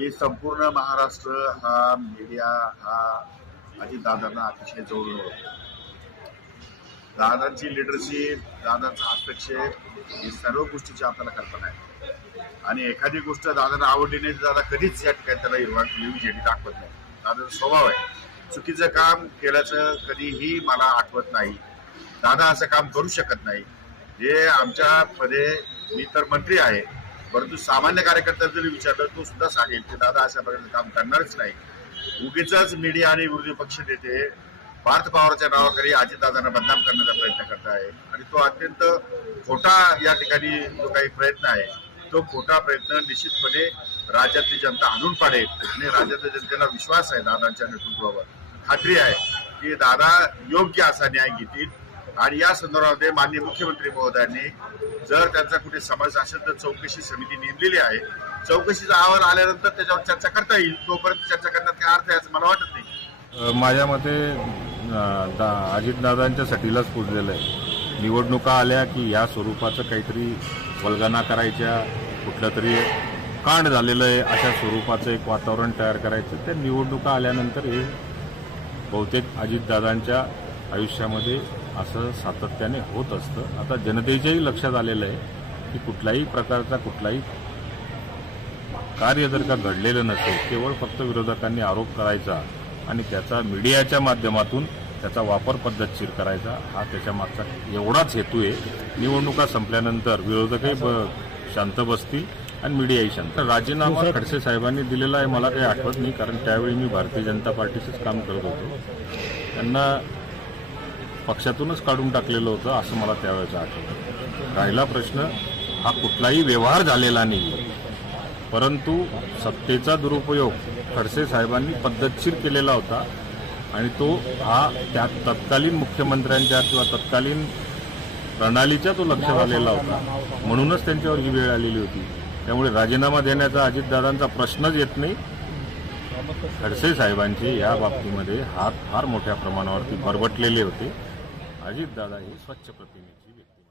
की संपूर्ण महाराष्ट्र हा मीडिया हा दादांना अतिशय जवळ दादांची लिडरशिप दादांचा हस्तक्षेप ही सर्व गोष्टीची आपल्याला कल्पना आहे आणि एखादी गोष्ट दादांना आवडली नाही तर दादा कधीच या ठिकाणी त्याला हिरवा लिहून झेंडी दाखवत नाही दादाचा स्वभाव आहे चुकीचं काम केल्याचं कधीही मला आठवत नाही दादा असं काम करू शकत नाही हे आमच्यामध्ये मी तर मंत्री आहे परंतु सामान्य कार्यकर्त्या जरी विचारलं तो सुद्धा सांगेल की दादा अशा प्रकारे काम करणारच नाही उगीचाच मीडिया आणि विरोधी पक्ष नेते पार्थ पवारच्या नावाखाली अजितदादांना बदनाम करण्याचा प्रयत्न करत आहे आणि तो अत्यंत खोटा या ठिकाणी जो काही प्रयत्न आहे तो खोटा प्रयत्न निश्चितपणे राज्यातली जनता आणून पाडेल आणि राज्यातल्या जनतेला विश्वास आहे दादांच्या नेतृत्वावर खात्री आहे की दादा योग्य असा न्याय घेतील आणि या संदर्भामध्ये माननीय मुख्यमंत्री महोदयांनी जर त्यांचा कुठे समज असेल तर चौकशी समिती नेमलेली आहे चौकशीचा अहवाल आल्यानंतर त्याच्यावर चर्चा करता येईल तोपर्यंत चर्चा करण्यात काय अर्थ आहे असं मला वाटत नाही माझ्या मते अजितदादांच्या सटीलाच पुजलेलं आहे निवडणुका आल्या की या स्वरूपाचं काहीतरी वल्गना करायच्या कुठलं तरी कांड झालेलं आहे अशा स्वरूपाचं एक वातावरण तयार करायचं ते निवडणुका आल्यानंतर हे बहुतेक अजितदादांच्या आयुष्यामध्ये असं सातत्याने होत असतं आता जनतेच्याही लक्षात आलेलं आहे की कुठल्याही प्रकारचा कुठलाही कार्य जर का घडलेलं नसेल केवळ फक्त विरोधकांनी आरोप करायचा आणि त्याचा मीडियाच्या माध्यमातून त्याचा वापर पद्धतशीर करायचा हा त्याच्या मागचा एवढाच हेतू आहे निवडणुका संपल्यानंतर विरोधकही ब शांत बसतील आणि मीडियाही शांत राजीनामा खडसे साहेबांनी दिलेला आहे मला काही आठवत नाही कारण त्यावेळी मी भारतीय जनता पार्टीचंच काम करत होतो त्यांना पक्षातूनच काढून टाकलेलं होतं असं मला त्यावेळेस आठवलं राहिला प्रश्न हा कुठलाही व्यवहार झालेला नाही परंतु सत्तेचा दुरुपयोग खडसे साहेबांनी पद्धतशीर केलेला होता आणि तो हा त्या तत्कालीन मुख्यमंत्र्यांच्या किंवा तत्कालीन प्रणालीच्या तो लक्ष आलेला होता म्हणूनच त्यांच्यावर ही वेळ आलेली होती त्यामुळे राजीनामा देण्याचा अजितदादांचा प्रश्नच येत नाही खडसे साहेबांचे या बाबतीमध्ये हात फार मोठ्या प्रमाणावरती बरबटलेले होते दादा ही स्वच्छ प्रतिमेची व्यक्ती